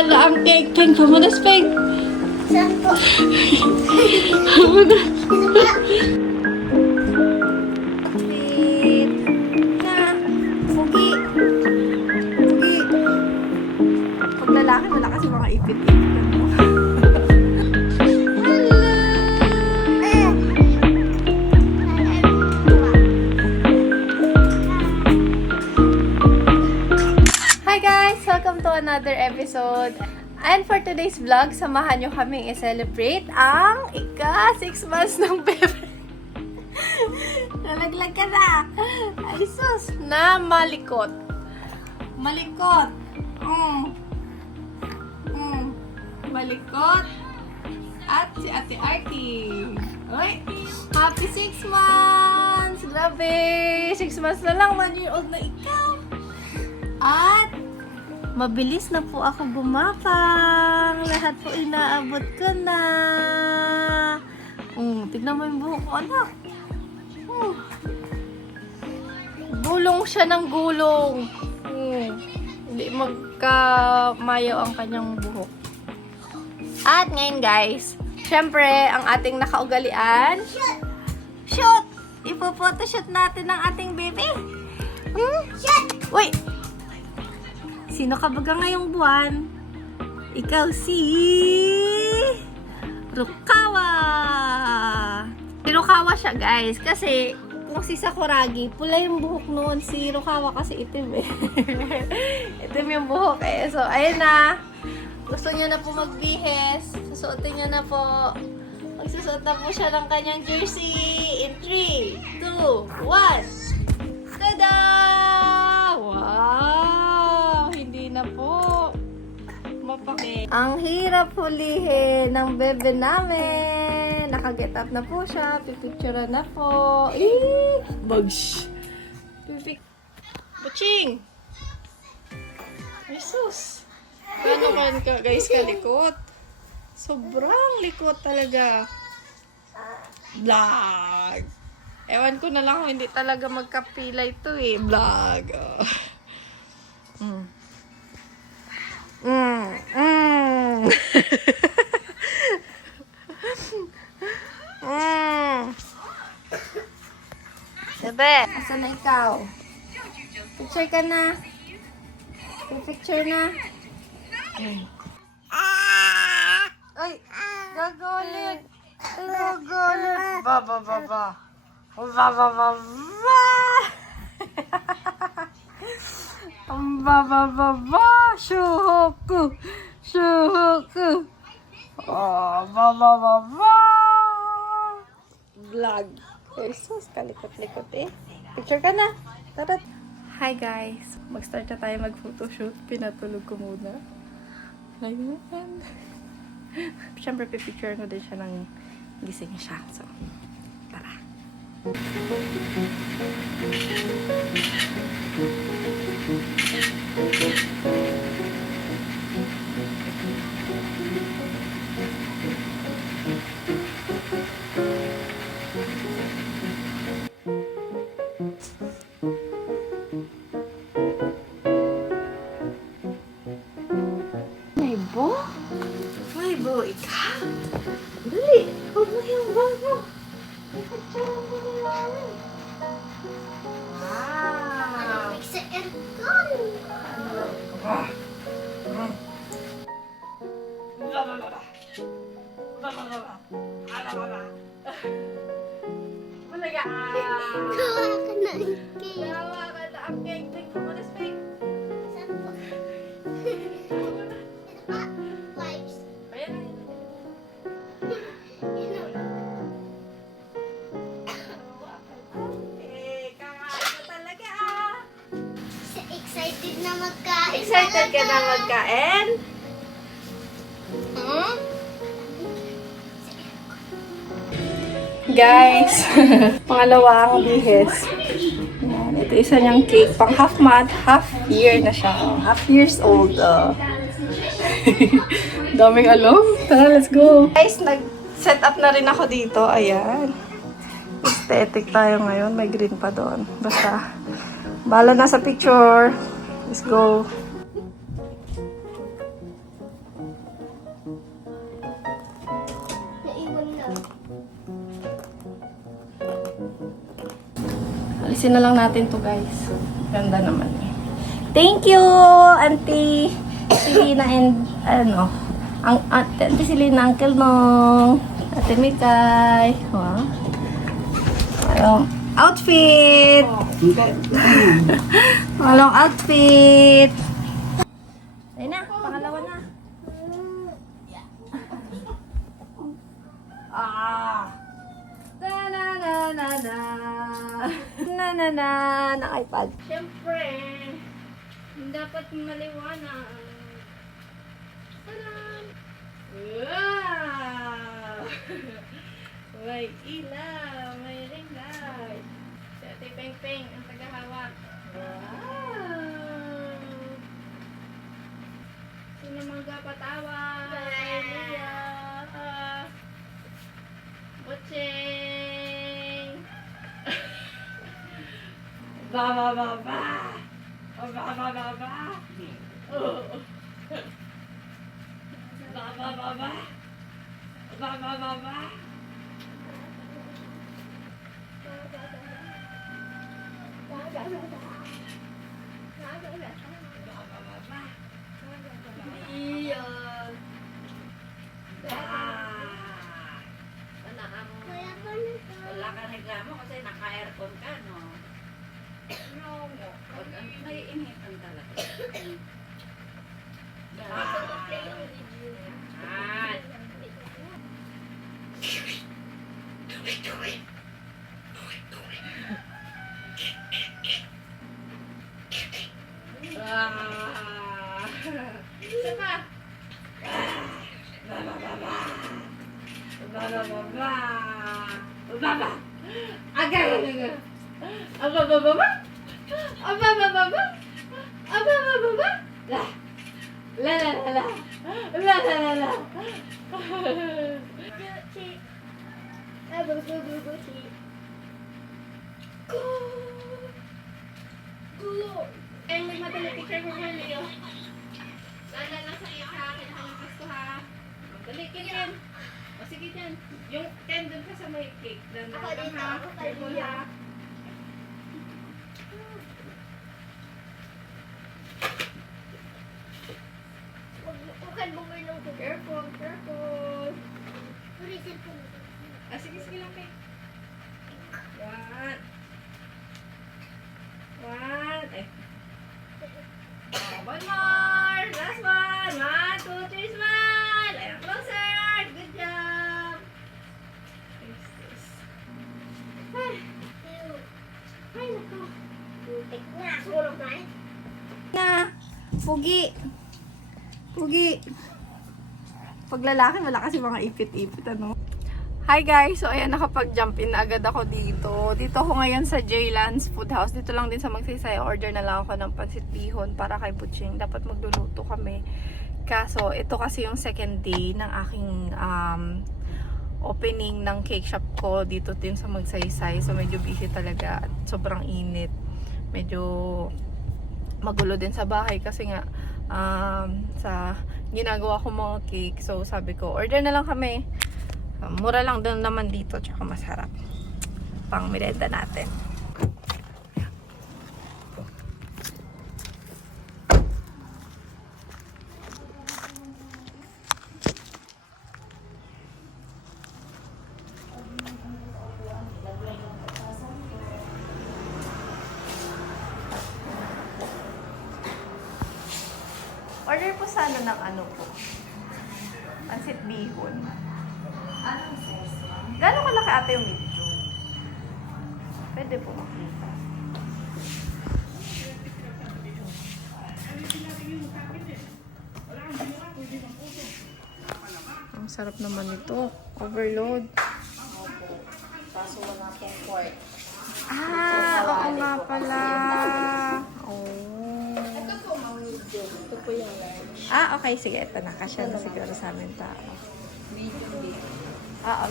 Mahal ang cake. King, pamunas pa eh. Saan po? Pamunas. Sweet. Na. Pugi. Pugi. Pag lalaki, malakas yung mga ipit-ipit. Hi guys! Welcome to another episode. And for today's vlog, samahan nyo kaming i-celebrate ang ika-6 months ng bebe. Nalaglag ka na! Ay sus! Na malikot. Malikot. Malikot. At si Ate Artie. Oy! Happy 6 months! Grabe! 6 months na lang, 1 year old na ikaw. At mabilis na po ako gumapang. Lahat po inaabot ko na. Tignan mo yung buhok ko, anak. Gulong siya ng gulong. Hindi magkamayaw ang kanyang buhok. At ngayon guys, syempre, ang ating nakaugalian. Shoot! Ipo-photoshoot natin ang ating baby. Shoot! Wait! Sino ka baga ngayong buwan? Ikaw si Rukawa. Si Rukawa siya guys. Kasi kung si Sakuragi, pula yung buhok noon. Si Rukawa kasi itim eh. Itim yung buhok eh. So ayun na. Gusto niya na po magbihis. Susuotin niya na po. Magsusuot na po siya ng kanyang jersey. In 3, 2, 1. Tada! Wow! Hindi na po mapake. Ang hirap hulihin ng bebe namin. Naka-get up na po siya. Pipicture na po. Bugs! Baching! Jesus! Ano man ka, guys, kalikot? Sobrang likot talaga. Vlog! Ewan ko na lang kung hindi talaga magkapila ito eh. Vlog. Bebe, asan na ikaw? Picture ka na. Picture na. Ay, gagalit. Gagalit. Ba. Shuhoku. Vlog. Jesus, kalikot-likot eh. Picture ka na. Tarat. Hi guys. Mag-start na tayo mag-photoshoot. Pinatulog ko muna. Ayan. Siyempre, pipicture ko din siya ng gising siya. So, tara. May bo, ikaw. Dali, huwag mo yung bag mo. Ipagtsara mo na namin. Wow! Ano sa aircon? Malaga! Gawa ka na ang cake. Gawa ka na ang cake. Take mo na speak. Saan po? Excited ka na magkain? Guys, pangalawang bihis. Yan, ito isa niyang cake. Pang half month, half year na siya. Half years old. Daming alam. Tara, let's go. Guys, nag-set up na rin ako dito. Ayan. Aesthetic tayo ngayon. May green pa doon. Basta, bala na sa picture. Let's go. Alisin na lang natin to guys. Ganda naman eh. Thank you, Auntie Selena and Auntie Selena, Uncle Nong, Ate Mikay. Wow. Outfit! Walang outfit! Ayun na, pangalawa na. Na iPad. Siyempre, dapat maliwanag. Taran! Wow! May ilaw, may ring light. Si Ate Peng Peng ang tagahawak. Wow! Sino magpapatawa? Leah! Bocheng! Ba ba ba ba! Ba ba ba ba ba! Oh! Ba ba ba ba! Ba ba ba ba! Iyon! Wala kang reklamo kasi naka-aircon ka, no? No mo. Naiinitan talaga. Isa pa. Baba. Agay. Ababa. Ababa. Ababa. La. La la la la. La la la la. Gulo. Eh, may madali picture ko ngayon, Leo. Lala lang sa iyo ha. Kailangan gusto ha. Dali, Ken. O sige dyan. Yung Ken dun ka sa may cake. Danda Ako ka dito, ha. ako Careful dito. ha. Huwag kang bumulong ko. Careful. Ulitin po. Sige lang, Ken. One. Eh. One more. Last one. 1, 2, 3, smile. And closer. Good job. Ay, naku. Putik na. Sulog na eh. Na. Pugi. Pag lalaki, wala kasi mga ipit-ipit, ano? Hi guys! So ayan, nakapag-jump in na agad ako dito. Dito ako ngayon sa Jaylan's Food House. Dito lang din sa Magsaysay. Order na lang ako ng pansit bihon para kay Butching. Dapat magluluto kami. Kaso, ito kasi yung second day ng aking opening ng cake shop ko dito din sa Magsaysay. So medyo busy talaga at sobrang init. Medyo magulo din sa bahay kasi nga sa ginagawa ko mga cake. So sabi ko, order na lang kami. Mura lang doon naman dito, tsaka masarap. Pang merenda natin. Order po sana ng ano po. Pansit bihon. Anong size, ma'am? Gano'n kalaki ate yung medium? Pwede po makita. Ang sarap naman ito. Overload. Kaso wala pong pork. Oo nga pala. Ito po, medium. Ito po yung large. Okay. Sige. Ito na. Kasya na siguro sa amin tao. Medium din.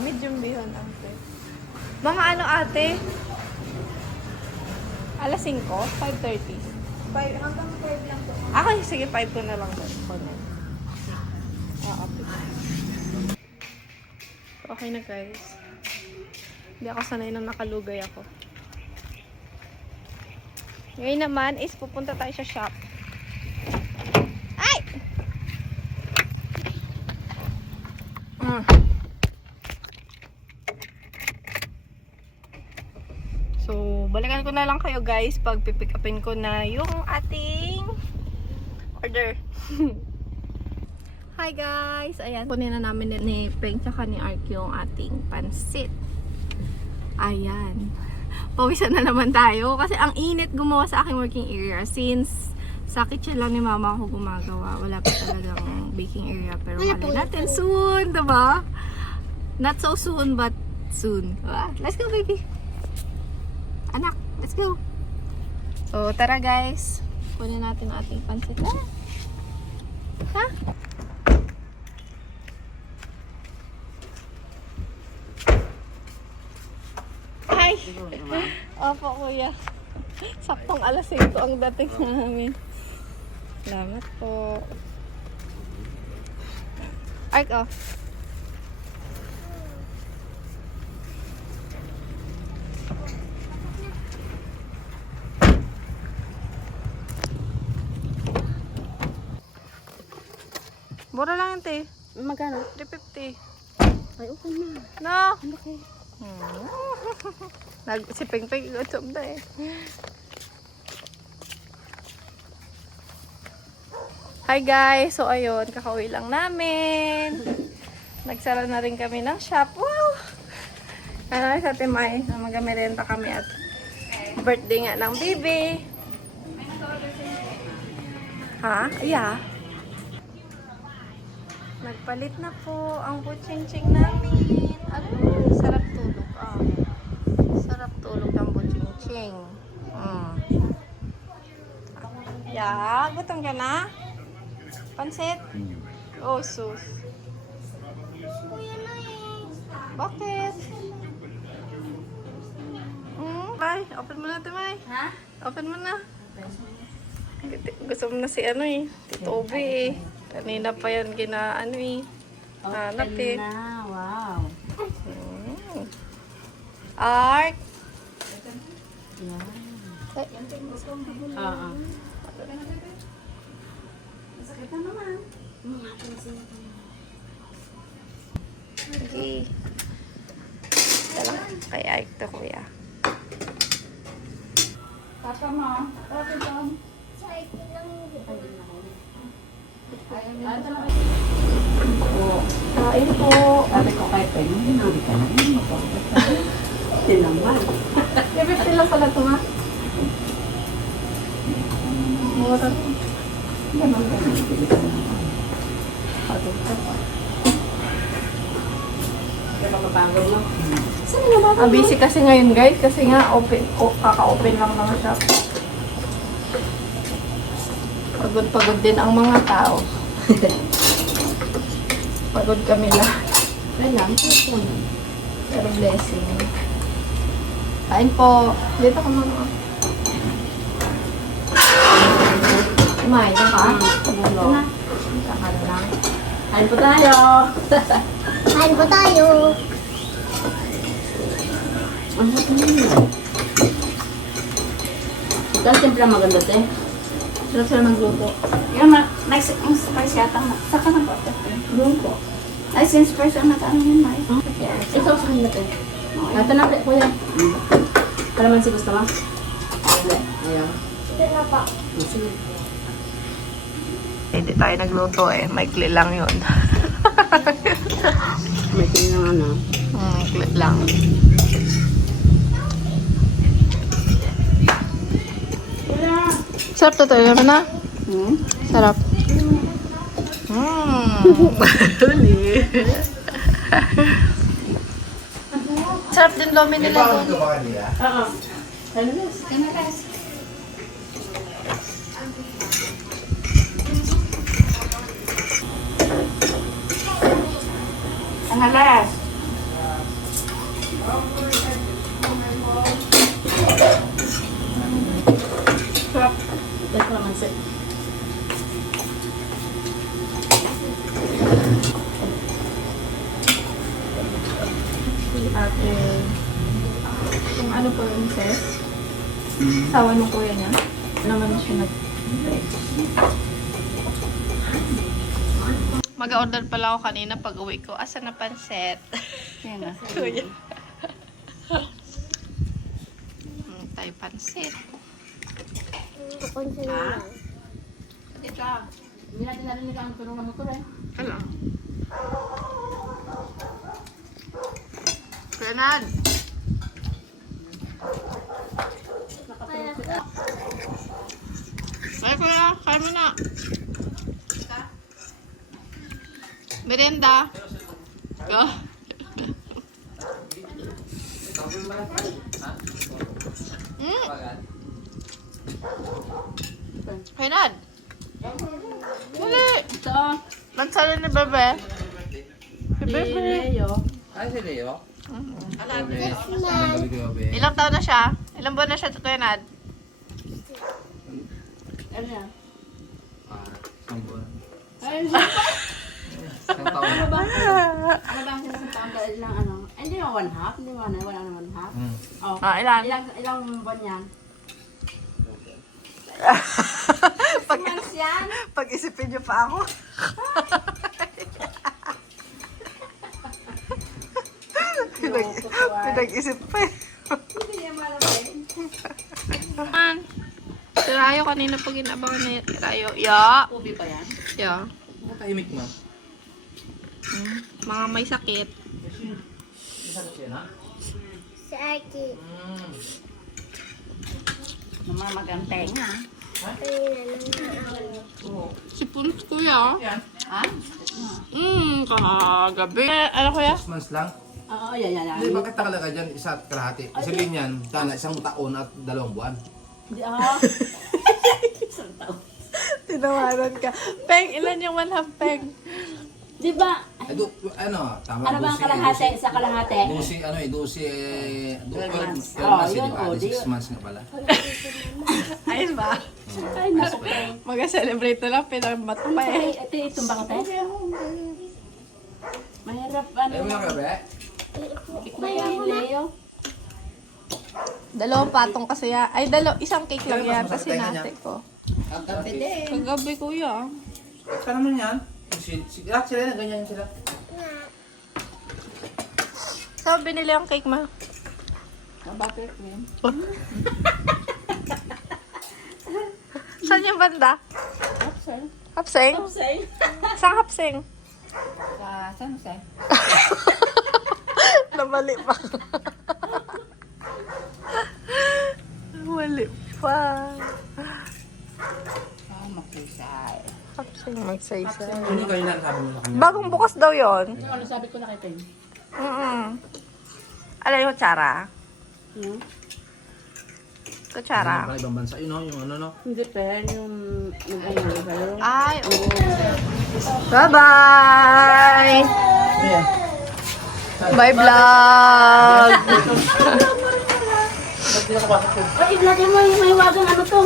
Medium bihon ate. Mga ano ate? Alas 5? 5:30? 5 hanggang 5 lang po. Okay, sige, 5 ko na lang doon. Okay na guys. Hindi ako sanay na nakalugay ako. Ngayon naman is pupunta tayo sa shop. Ay! So, balikan ko na lang kayo guys pag pipick upin ko na yung ating order. Hi guys! Ayan, kunin na namin ni Peng tsaka ni Ark yung ating pansit. Ayan. Pawisan na naman tayo kasi ang init gumawa sa aking working area since sa kitchen lang ni mama ako gumagawa. Wala pa talagang baking area pero malay natin soon, diba? Not so soon but soon. Diba? Let's go baby! Anak, let's go! So tara guys, kunin natin ang ating pansit. Ha? Hi! Opo, kuya. Saktong alas 5 ang dating namin. Salamat po. Ark, oh. Mura lang yun, te. Magkano? 350. Ay, okay na. No! Okay. Si Peng-Peng gutom na eh. Hi guys! So ayun, kakauwi lang namin. Nagsara na rin kami ng shop. Wow! Ano sa Timay? Magamerenda kami at birthday nga ng baby. Ha? Yeah. Nagpalit na po ang butching-ching namin. Ano? Sarap tulog. Ah. Sarap tulog ng butching-ching. Yeah, gutom ka na? Pansit? Oh, sus. Bakit? Bye. Open mo na, Timay. Ha? Open mo na. Gusto mo na si ano eh. Tito Obi eh. Kanina pa yan ano eh. Hanap eh. Na, wow. Ark! Yan. Oo. Masakit na naman. Okay. Tala, kay Ark to kuya. Tata mo. Tata mo. Kain po. Sabi ko kay Peng, hindi ka na. Tinaman. 50 lang pala ito, ma. Mura. Ganun ka na. Kaya papapagod mo. Busy kasi ngayon guys. Kasi nga kaka-open lang ng shop. Pagod-pagod din ang mga tao. Pagod kami lahat. Wala, Pero blessing. Kain po. Dito ka mama. Kumain na ka? na. Kakan lang. Kain po tayo. Kain po tayo. Ang sarap naman. Ito, siyempre maganda te. Sarap sila magluto. Yung ang spice yata. Saka na po. Doon po. Ay, since spice ang nataan yun, May. Ito sa kanila to. Ito na, kuya. Para man si gusto mo? Ayaw. Ito na pa. Sige. Hindi tayo nagluto eh. Maikli lang yun. May tingin ano. Maikli lang. Sarap to tayo naman na. Sarap. Huli. Sarap din lomi nila to. Oo. Ang halas. Sarap. Ito naman siya. Ate. Kung ano po yung ses? Sawa nung kuya niya. Naman siya Mag-order pala ako kanina pag uwi ko. Asa na pansit? Yan na. Kuya. Tayo pansit. Kukunsin lang. Ito. Hindi natin narinig ang tulong ng motor eh. Ano? Renan! Ay, kuya, kain mo na. Merenda. Go. Renan! Dali! Ito. Mansala ni Bebe. Si Bebe. Leo. Ay, si Leo? Ilang taon na siya? Ilang buwan na siya, Kuya Nad? Ano yan? Isang buwan. Ay, Isang taon. ano ba? Ano ba ang sinasang taon lang ano? Ay, hindi naman 1/2. Hindi naman, wala naman 1/2. Oh. Ilan? Ilang buwan yan? Pag, Months yan? pag-isipin niyo pa ako. Pinag-isip pa eh. Hindi niya malaman. Si Rayo kanina pag inabangan na Rayo. Ya. Ubi pa yan? Ya. Tahimik mo. Mga may sakit. Isa ka siya na? Si Aki. Namamaganteng ha? Kanina nang Si Puns kuya. Ha? Kagabi. Ano kuya? 6 months lang? Oo, yan. Hindi, bakit nakalaga dyan? Isa at kalahati. Sabihin yan, tana, 1 taon at 2 buwan. Hindi Isang taon. Tinawaran ka. Peng, ilan yung 1/2 peng? Di ba? Ay, tama. Ano ba ang kalahati sa kalahati? 12 months. 12 months, Yun, di ba? oh, 6 months nga pala. Ayos ba? Ay, naku po. Mag-celebrate na lang, pinamamat pa eh. Ito itong bang tayo? Mahirap ano. Ayaw mo na kabe? Mahirap Leo. Dalawang patong kasi ya. Ay, isang cake lang yata sinate ko. Kagabi kuya. Saan naman yan? Sila na, ganyan sila. Saan binili ang cake ma? Bakit yun? Saan yung banda? Upside. Hapseng? Upside. Saan hapseng? Saan sa'yo? Namali pa. Namali pa. Makusay. Hapseng magsaysay. Ano kayo na sabi mo sa kanya? Bagong bukas daw yon. Ano sabi ko na kay Peng? Alam yung kutsara? Hmm? Kutsara. Para ibang bansa yun, no? Yung ano, no? Hindi Peng, yung nag-ano kayo. Ay, oo. Bye-bye! Ayan. Bye, vlog! Ay, ilagay mo yung may wagang ano to.